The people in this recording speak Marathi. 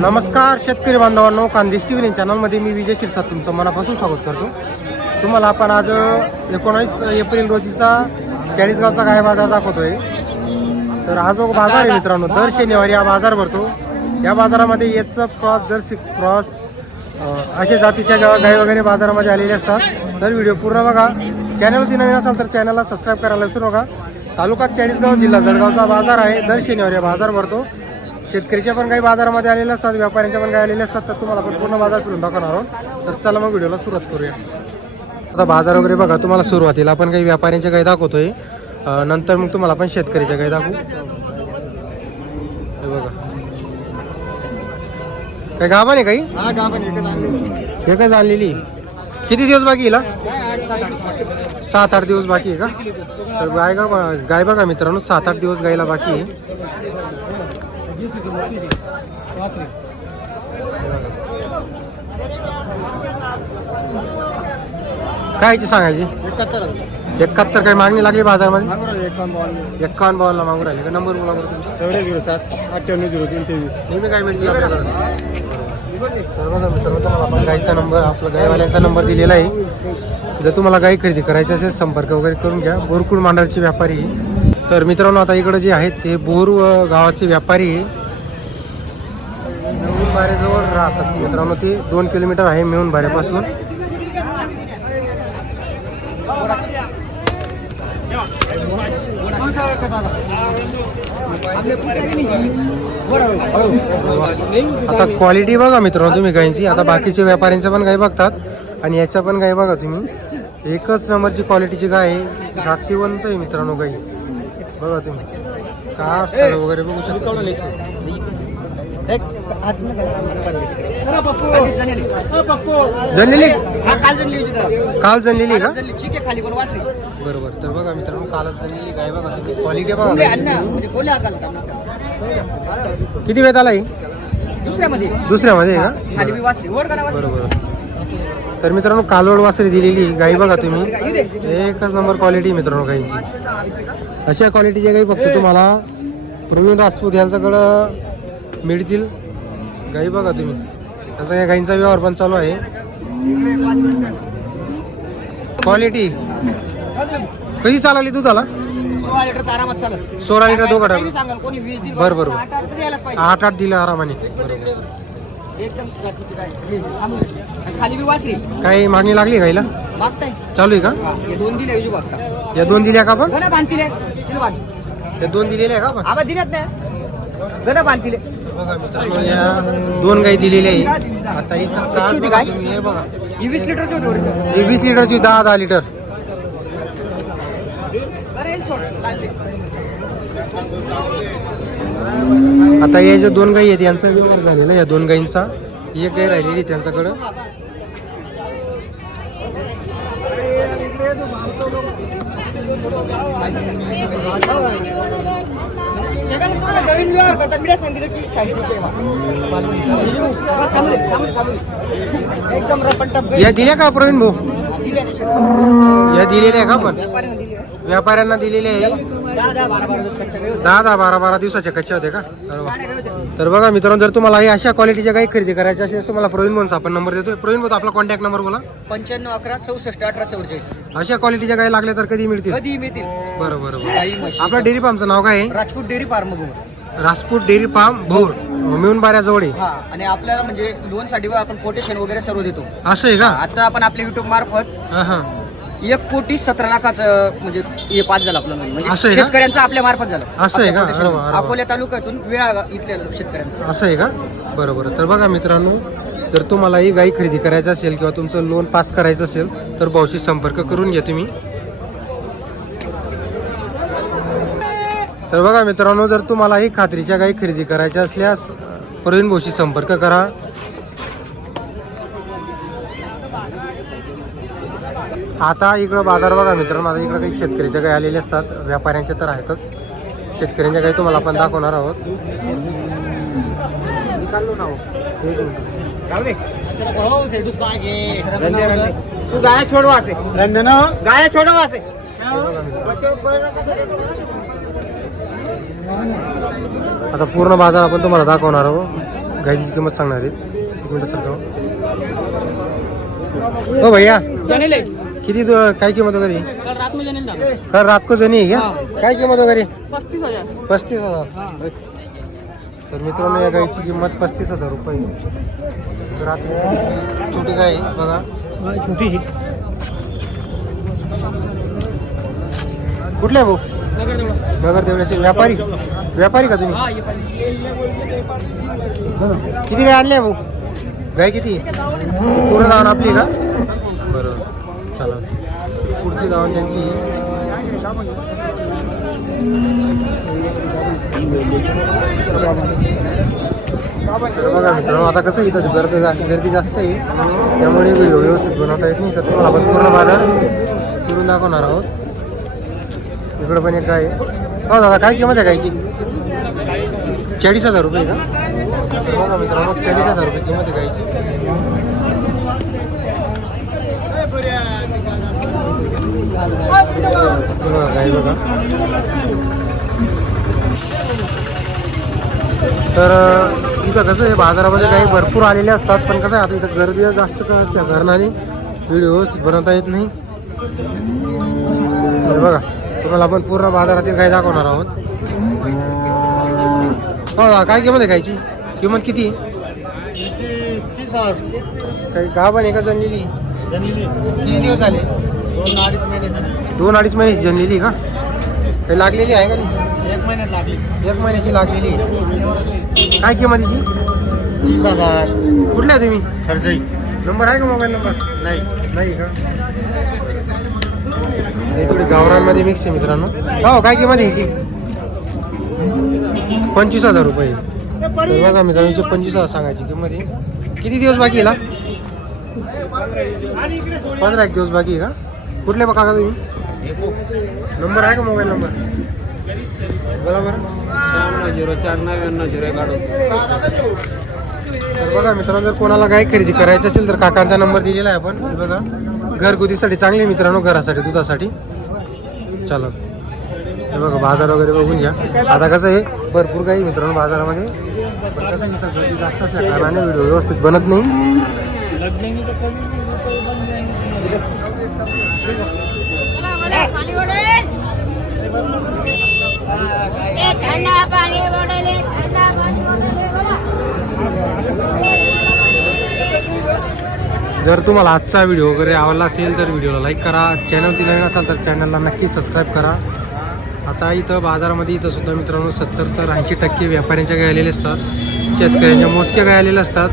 नमस्कार शेतकरी बांधवांनो कांदेश टी व्ही चॅनलमध्ये मी विजय शिरसाट तुमचं मनापासून स्वागत करतो. तुम्हाला आपण आज एकोणावीस एप्रिल रोजीचा चाळीसगावचा गाय बाजार दाखवतोय. तर हा जो बाजार आहे मित्रांनो दर शनिवारी हा बाजार भरतो. या बाजारामध्ये येतचं क्रॉस जर्सी क्रॉस असे अशा जातीच्या गाय वगैरे बाजारामध्ये आलेले असतात. तर व्हिडिओ पूर्ण बघा. चॅनलवरती नवीन असाल तर चॅनलला सबस्क्राईब करायला विसरू नका. तालुका चाळीसगाव जिल्हा जळगावचा बाजार आहे. दर शनिवारी हा बाजार भरतो. शेतकरीच्या पण काही बाजारामध्ये आलेले असतात व्यापाऱ्यांच्या पण काही आलेले असतात तर तुम्हाला आपण पूर्ण बाजार फिरून दाखवणार आहोत. तर चला मग व्हिडिओला सुरुवात करूया. आता बाजार वगैरे बघा तुम्हाला सुरुवातीला आपण काही व्यापाऱ्यांच्या काही दाखवतोय. नंतर मग तुम्हाला आपण शेतकऱ्याच्या काही दाखवू. हे बघा. काय गाभा नाही काही? एकच काय झालेली किती दिवस बाकी हिला? सात आठ. दिवस बाकी आहे का? तर गाय का गाय बघा मित्रांनो सात आठ दिवस गायला बाकी आहे. काय याची सांगायची? एकाहत्तर एकाहत्तर काही मागणी लागली बाजारमध्ये? राहिले एकावन्न एक्कावन्न बावन्न मागून राहिले. का नंबर बोला बरं तुमचा? झिरो सात अठ्ठ्याण्णव झिरो तीन तेवीस. नेहमी काय मिळते आपल्याकडे तर बघा मित्रांनो तुम्हाला आपण गाईचा नंबर आपला गाईवाल्यांचा नंबर दिलेला आहे. जर तुम्हाला गाई खरेदी करायची असेल संपर्क वगैरे करून घ्या. बोरकुळ मांडळचे व्यापारी. आहे. तर मित्रांनो आता इकडे जे आहेत ते बोर गावाचे व्यापारी. आहे. बारेजवळ राहतात. मित्रांनो ते दोन किलोमीटर आहे मिळून बारेपासून. आता क्वालिटी बघा मित्रांनो तुम्ही गायींची आता बाकीचे व्यापाऱ्यांच्या पण गाय बघतात. आणि याचा पण गाय बघा तुम्ही. एकच नंबरची क्वालिटीची गाय आहे. जागतिवंत आहे मित्रांनो गाई. बघा तुम्ही. का सर वगैरे बघू शकता? जनलेली काल जनलेली का? खाली पण वासरी बरोबर. तर बघा मित्रांनो कालच जनलेली गाय बघा तुम्ही क्वालिटी बघा. म्हणजे किती वेळ आला दुसऱ्यामध्ये. दुसऱ्यामध्ये का? खाली बरोबर. तर मित्रांनो कालवड वासरी दिलेली गाई बघा तुम्ही. एकच नंबर क्वालिटी मित्रांनो गाईंची. अशा क्वालिटीच्या गाई फक्त तुम्हाला प्रवीण राजपूत यांच्याकडं मिळतील? गाई बघा तुम्ही. त्याचा या गाईंचा व्यवहार पण चालू आहे. क्वालिटी कशी चालवली दुधाला? सोळा लिटर दोघं बरं, बरं. आठ आठ दिले आरामाने. काही मागणी लागली मागताय. चालू आहे का? या दोन दिल्या का बांधतील त्या दोन दिलेल्या का आवाज दिल्यात नाही बघा मित्रांनो या दोन गाई दिलेल्या आहे आता बघा? तुम्ही, हे बघा ही वीस लिटरची होती original. ही वीस लिटरची दहा दहा लिटर. आता या ज्या दोन गाई आहेत यांचा व्यवहार झालेला या दोन गाईंचा एक गाय राहिलेली आहे त्यांच्याकडं एखादं तुम्हाला नवीन व्यवहार करता मी सांगितलं की साहित्य सेवा. बस थांबू दे, थांबू दे, थांबू दे. एकदम रपटप या दिल्या का प्रवीण भाऊ. या दिलेल्या आहे का आपण व्यापाऱ्यानं दिलेल्या आहे. दहा दहा बारा बारा दिवसाच्या कच्च्या होते का. तर बघा मित्रांनो जर तुम्हाला ही अशा क्वालिटीच्या काही खरेदी करायची असेल तर तुम्हाला प्रवीण भाऊचा आपण नंबर देतो प्रवीण भाऊ आपला कॉन्टॅक्ट नंबर बोला. पंच्याण्णव अकरा चौसष्ट अठरा चौवेचाळीस. अशा क्वालिटीच्या काही लागल्या तर कधी मिळतील? कधी मिळतील? बरं बरं बरं. गाई म्हशी. आपलं डेअरी फार्मचं नाव काय आहे? Rajput dairy farm Rajput dairy farm Bhor. मिळून बाऱ्याजवळ आहे. हा आणि आपल्याला म्हणजे लोनसाठी आपण कोटेशन वगैरे सर्व देतो. असं आहे का? आता आपण आपल्या युट्यूब मार्फत एक कोटी सतरा लाखाचं म्हणजे हे पास झालं आपलं म्हणजे असं आहे का? शेतकऱ्यांचं आपल्या मार्फत झालं. असं आहे का? आपल्या अरे वा, अरे वा. अकोल्या तालुक्यातून वेळा इथल्या शेतकऱ्यांचं. असं आहे का? बरं बरं तर बघा मित्रांनो जर तुम्हाला ही गाई खरेदी करायचं असेल किंवा तुमचं लोन पास करायचं असेल तर भाऊशी संपर्क करून घ्या तुम्ही. तर बघा मित्रांनो जर तुम्हाला ही खात्रीच्या गाई खरेदी करायच्या असल्यास प्रवीण भाऊशी संपर्क करा. आता इकडं बाजार बघा मित्रांनो आता इकडं काही शेतकऱ्याच्या गाई आलेल्या असतात. व्यापाऱ्यांच्या तर आहेतच. शेतकऱ्यांच्या गाई तुम्हाला आपण दाखवणार आहोत. मिनिट. तू गाया छोडवा असे गाया छोडवा असे आता पूर्ण बाजार आपण तुम्हाला दाखवणार आहोत. गाईची किंमत सांगणार आहेत. एक मिनिट सर हो? भैया. जनेल किती दो- काय किंमत वगैरे? कल रात में रात को जणी आहे. का? काय किंमत वगैरे? पस्तीस हजार. पस्तीस हजार. तर मित्रांनो या गाईची किंमत पस्तीस हजार रुपये. तर आता छोटी गाय आहे, बघा. छोटी कुठल्या भाऊ? नगर देवळा नगर देवळ्याचे व्यापारी. व्यापारी का तुम्ही? हा ये किती गाय आणल्या भाऊ? गाय किती? पूर्ण धावण आपली का? बरं. चालत पुढची धावण त्यांची. तर बघा मित्रांनो आता कसं आहे इथं गर्दी जास्त गर्दी जास्त आहे त्यामुळे व्हिडिओ व्यवस्थित बनवता येत नाही. तर तुम्हाला आपण पूर्ण बाजार फिरून दाखवणार आहोत. इकडं पण एक आहे. हो दादा काय किंमत आहे गायची? चाळीस हजार रुपये का? बघा मित्रांनो चाळीस हजार रुपये किंमत आहे गायची. बघा तर इथं कसं आहे बाजारामध्ये काही भरपूर आलेले असतात पण कसं आहे आता इथं गर्दी जास्त का असल्या कारणाने व्हिडिओ व्यवस्थित बनवता येत नाही. बघा तुम्हाला आपण पूर्ण बाजारातील काही दाखवणार आहोत. हो काय किंमत आहे गायची किंमत किती? काही गाव पण एका जनिली किती दिवस आले? दोन अडीच महिने. दोन अडीच महिन्याची जनलेली का? काही लागलेली आहे का नाही एक महिन्यात लागली. एक महिन्याची लागलेली. काय किंमत आहे तिची तीस हजार. कुठल्या आहे तुम्ही? खर्चही नंबर आहे का मोबाईल नंबर? नाही. नाही का? हे थोडी गावरांमध्ये मिक्स आहे मित्रांनो. हो काय किंमत आहे ती? पंचवीस हजार रुपये. तर बघा मित्रांनो पंचवीस हजार सांगायची किंमत आहे. किती दिवस बाकी आहे पंधरा एक दिवस बाकी आहे का? कुठले बघा का तुम्ही? नंबर आहे का मोबाईल नंबर बरोबर शहाण्णव झिरो चार नव्याण्णव झिरो एक तर बघा मित्रांनो जर कोणाला गाय खरेदी करायची असेल तर काकांचा नंबर दिलेला आहे आपण. हे बघा. घरगुतीसाठी चांगले मित्रांनो घरासाठी दुधासाठी. चला. हे बघा बाजार वगैरे बघून घ्या. आता कसं आहे भरपूर काही मित्रांनो बाजारामध्ये. पण कसं आहे, इथं गर्दी जास्त असल्या कारणाने व्हिडिओ व्यवस्थित बनत नाही. जर तुम्हाला आजचा व्हिडिओ वगैरे आवडला असेल तर व्हिडिओला लाईक करा. चॅनलची नवीन असाल तर चॅनलला नक्की सबस्क्राईब करा. आता इथं बाजारामध्ये इथं सुद्धा मित्रांनो सत्तर तर ऐंशी टक्के व्यापाऱ्यांच्या गाय आलेले असतात. शेतकऱ्यांच्या मोजक्या गाय आलेल्या असतात.